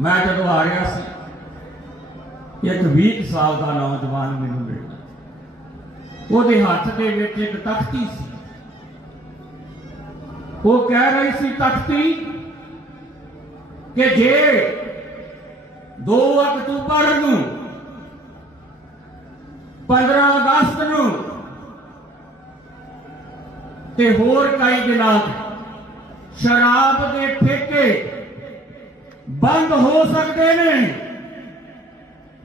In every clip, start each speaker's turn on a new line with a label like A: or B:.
A: ਮੈਂ ਜਦੋਂ ਆ ਰਿਹਾ ਸੀ, ਇੱਕ 20 ਸਾਲ ਦਾ ਨੌਜਵਾਨ ਮੈਨੂੰ ਮਿਲਿਆ। ਉਹਦੇ ਹੱਥ ਦੇ ਵਿੱਚ ਇੱਕ ਤਖਤੀ ਸੀ। ਉਹ ਕਹਿ ਰਹੀ ਸੀ, ਤਖਤੀ, ਕਿ ਜੇ 2 ਅਕਤੂਬਰ ਨੂੰ 15 ਅਗਸਤ ਨੂੰ ਤੇ ਹੋਰ ਕਈ ਦਿਨਾਂ ਸ਼ਰਾਬ ਦੇ ਠੇਕੇ ਬੰਦ ਹੋ ਸਕਦੇ ਨੇ।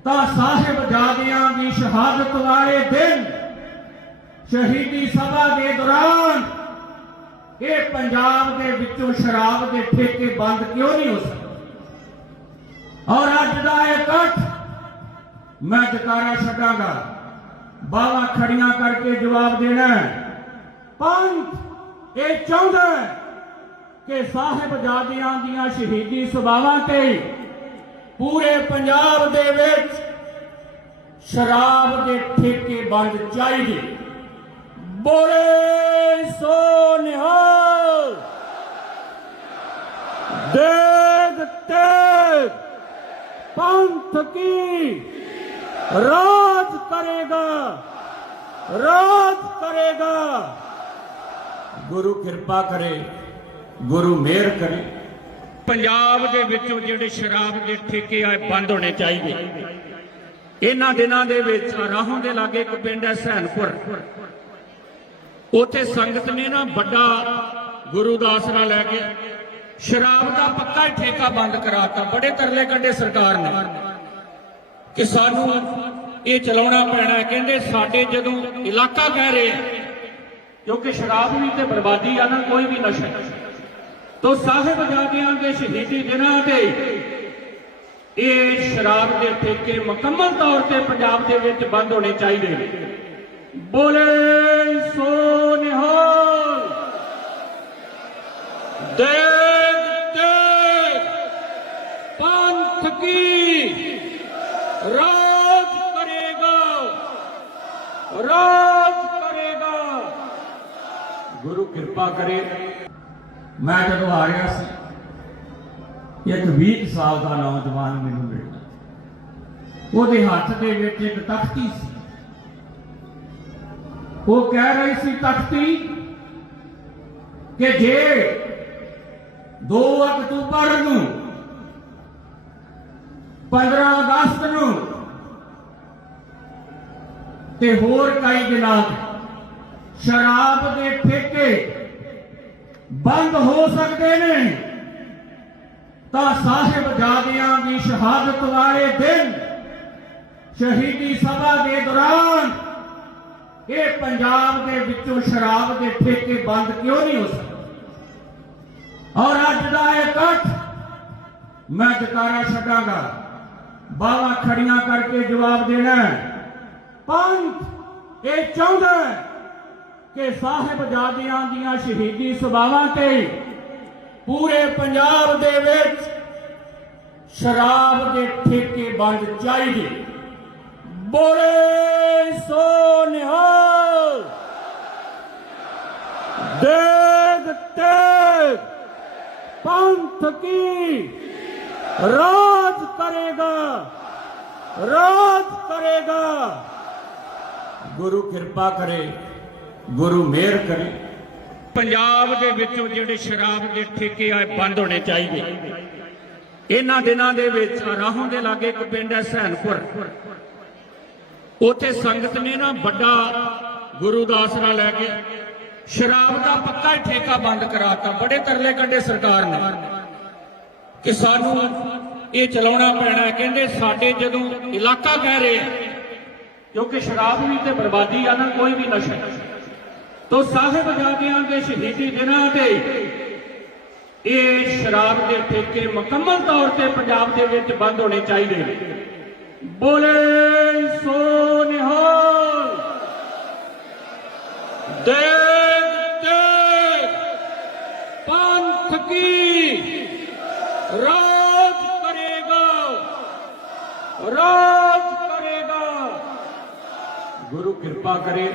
A: ਤਾਂ ਸਾਹਿਬ ਜਾਦਿਆਂ ਦੀ ਸ਼ਹਾਦਤ ਵਾਲੇ ਦਿਨ ਸ਼ਹੀਦੀ ਸਭਾ ਦੇ ਦੌਰਾਨ ਇਹ ਪੰਜਾਬ ਦੇ ਵਿੱਚੋਂ ਸ਼ਰਾਬ ਦੇ ਠੇਕੇ ਬੰਦ ਕਿਉਂ ਨਹੀਂ ਹੋ ਸਕਦੇ? ਔਰ ਅੱਜ ਦਾ ਇਹ ਇਕੱਠ ਮੈਂ ਜਕਾਰਾ ਛੱਡਾਂਗਾ। ਬਾਵਾ ਖੜੀਆਂ ਕਰਕੇ ਜਵਾਬ ਦੇਣਾ ਪੰਥ, ਇਹ ਚਾਹੁੰਦਾ ਹੈ ਕਿ ਸਾਹਿਬਜ਼ਾਦਿਆਂ ਦੀਆਂ ਸ਼ਹੀਦੀ ਸਭਾਵਾਂ ਤੇ ਪੂਰੇ ਪੰਜਾਬ ਦੇ ਵਿੱਚ ਸ਼ਰਾਬ ਦੇ ਠੇਕੇ ਬੰਦ ਚਾਹੀਦੇ। ਬੋਲੇ ਸੋ ਨਿਹਾਲ ਦੇਗ ਤੇ ਪੰਥ ਕੀ ਰਾਜ ਕਰੇਗਾ? ਰਾਜ ਕਰੇਗਾ। ਗੁਰੂ ਕਿਰਪਾ ਕਰੇ। ਗੁਰੂ ਮਿਹਰ ਕਰੇ। ਪੰਜਾਬ ਦੇ ਵਿੱਚੋਂ ਜਿਹੜੇ ਸ਼ਰਾਬ ਦੇ ਠੇਕੇ ਆਏ, ਬੰਦ ਹੋਣੇ ਚਾਹੀਦੇ। ਇਹਨਾਂ ਦਿਨਾਂ ਦੇ ਵਿੱਚ ਰਾਹੋਂ ਦੇ ਲਾਗੇ ਇੱਕ ਪਿੰਡ ਹੈ ਸਹਿਨਪੁਰ। ਉੱਥੇ ਸੰਗਤ ਨੇ ਨਾ ਵੱਡਾ ਗੁਰੂ ਦਾ ਆਸਰਾ ਲੈ ਕੇ ਸ਼ਰਾਬ ਦਾ ਪੱਕਾ ਹੀ ਠੇਕਾ ਬੰਦ ਕਰਾਤਾ, ਬੜੇ ਤਰਲੇ ਕੱਢੇ ਸਰਕਾਰ ਨੇ। ਕਿ ਸਾਨੂੰ ਇਹ ਚਲਾਉਣਾ ਪੈਣਾ ਹੈ। ਕਹਿੰਦੇ ਸਾਡੇ ਜਦੋਂ ਇਲਾਕਾ ਕਹਿ ਰਹੇ ਕਿਉਂਕਿ ਸ਼ਰਾਬ ਵੀ ਤੇ ਬਰਬਾਦੀ ਆ ਨਾ, ਕੋਈ ਵੀ ਨਸ਼ਾ। ਤੋ ਸਾਹਿਬਜ਼ਾਦਿਆਂ ਦੇ ਸ਼ਹੀਦੀ ਦਿਨਾਂ ਤੇ ਇਹ ਸ਼ਰਾਬ ਦੇ ਠੇਕੇ ਮੁਕੰਮਲ ਤੌਰ ਤੇ ਪੰਜਾਬ ਦੇ ਵਿੱਚ ਬੰਦ ਹੋਣੇ ਚਾਹੀਦੇ ਨੇ ਬੋਲੇ ਸੋ ਨਿਹਾਲ ਦੇਗ ਤੇ ਪੰਥ ਕੀ ਰਾਜ ਕਰੇਗਾ ਰਾਜ ਕਰੇਗਾ ਗੁਰੂ ਕਿਰਪਾ ਕਰੇ ਮੈਂ ਜਦੋਂ ਆ ਰਿਹਾ ਸੀ, ਇੱਕ 20 ਸਾਲ ਦਾ ਨੌਜਵਾਨ ਮੈਨੂੰ ਮਿਲਿਆ। ਉਹਦੇ ਹੱਥ ਦੇ ਵਿੱਚ ਇੱਕ ਤਖਤੀ ਸੀ। ਉਹ ਕਹਿ ਰਹੀ ਸੀ, ਤਖਤੀ, ਕਿ ਜੇ 2 ਅਕਤੂਬਰ ਨੂੰ 15 ਅਗਸਤ ਨੂੰ ਤੇ ਹੋਰ ਕਈ ਦਿਨਾਂ ਸ਼ਰਾਬ ਦੇ ਠੇਕੇ ਬੰਦ ਹੋ ਸਕਦੇ ਨੇ। ਤਾਂ ਸਾਹਿਬ ਜਾਦਿਆਂ ਦੀ ਸ਼ਹਾਦਤ ਵਾਲੇ ਦਿਨ ਸ਼ਹੀਦੀ ਸਭਾ ਦੇ ਦੌਰਾਨ ਇਹ ਪੰਜਾਬ ਦੇ ਵਿੱਚੋਂ ਸ਼ਰਾਬ ਦੇ ਠੇਕੇ ਬੰਦ ਕਿਉਂ ਨਹੀਂ ਹੋ ਸਕਦੇ? ਔਰ ਅੱਜ ਦਾ ਇਹ ਇਕੱਠ ਮੈਂ ਜਕਾਰਾ ਛੱਡਾਂਗਾ। ਬਾਵਾ ਖੜੀਆਂ ਕਰਕੇ ਜਵਾਬ ਦੇਣਾ ਪੰਥ ਇਹ ਚਾਹੁੰਦਾ ਕਿ ਸਾਹਿਬਜ਼ਾਦਿਆਂ ਦੀਆਂ ਸ਼ਹੀਦੀ ਸਭਾਵਾਂ ਤੇ ਪੂਰੇ ਪੰਜਾਬ ਦੇ ਵਿੱਚ ਸ਼ਰਾਬ ਦੇ ਠੇਕੇ ਬੰਦ ਚਾਹੀਦੇ। ਬੋਲੇ ਸੋ ਨਿਹਾਲ ਦੇਗ ਤੇ ਪੰਥ ਕੀ ਰਾਜ ਕਰੇਗਾ? ਰਾਜ ਕਰੇਗਾ। ਗੁਰੂ ਕਿਰਪਾ ਕਰੇ। ਗੁਰੂ ਮਿਹਰ ਕਰੇ। ਪੰਜਾਬ ਦੇ ਵਿੱਚੋਂ ਜਿਹੜੇ ਸ਼ਰਾਬ ਦੇ ਠੇਕੇ ਆ ਬੰਦ ਹੋਣੇ ਚਾਹੀਦੇ। ਇਹਨਾਂ ਦਿਨਾਂ ਦੇ ਵਿੱਚ ਰਾਹੋਂ ਦੇ ਲਾਗੇ ਇੱਕ ਪਿੰਡ ਹੈ ਸਹਿਨਪੁਰ। ਉੱਥੇ ਸੰਗਤ ਨੇ ਨਾ ਵੱਡਾ ਗੁਰੂ ਦਾ ਆਸਰਾ ਲੈ ਕੇ ਸ਼ਰਾਬ ਦਾ ਪੱਕਾ ਹੀ ਠੇਕਾ ਬੰਦ ਕਰਾਤਾ, ਬੜੇ ਤਰਲੇ ਕੱਢੇ ਸਰਕਾਰ ਨੇ। ਕਿ ਸਾਨੂੰ ਇਹ ਚਲਾਉਣਾ ਪੈਣਾ ਕਹਿੰਦੇ ਸਾਡੇ ਜਦੋਂ ਇਲਾਕਾ ਕਹਿ ਰਹੇ ਕਿਉਂਕਿ ਸ਼ਰਾਬ ਵੀ ਤੇ ਬਰਬਾਦੀ ਆ ਨਾ, ਕੋਈ ਵੀ ਨਸ਼ਾ। ਤੋ ਸਾਹਿਬਜ਼ਾਦਿਆਂ ਦੇ ਸ਼ਹੀਦੀ ਦਿਨਾਂ ਤੇ ਇਹ ਸ਼ਰਾਬ ਦੇ ਠੇਕੇ ਮੁਕੰਮਲ ਤੌਰ ਤੇ ਪੰਜਾਬ ਦੇ ਵਿੱਚ ਬੰਦ ਹੋਣੇ ਚਾਹੀਦੇ ਨੇ ਬੋਲੇ ਸੋ ਨਿਹਾਲ ਦੇਗ ਤੇ ਪੰਥ ਕੀ ਰਾਜ ਕਰੇਗਾ ਰਾਜ ਕਰੇਗਾ ਗੁਰੂ ਕਿਰਪਾ ਕਰੇ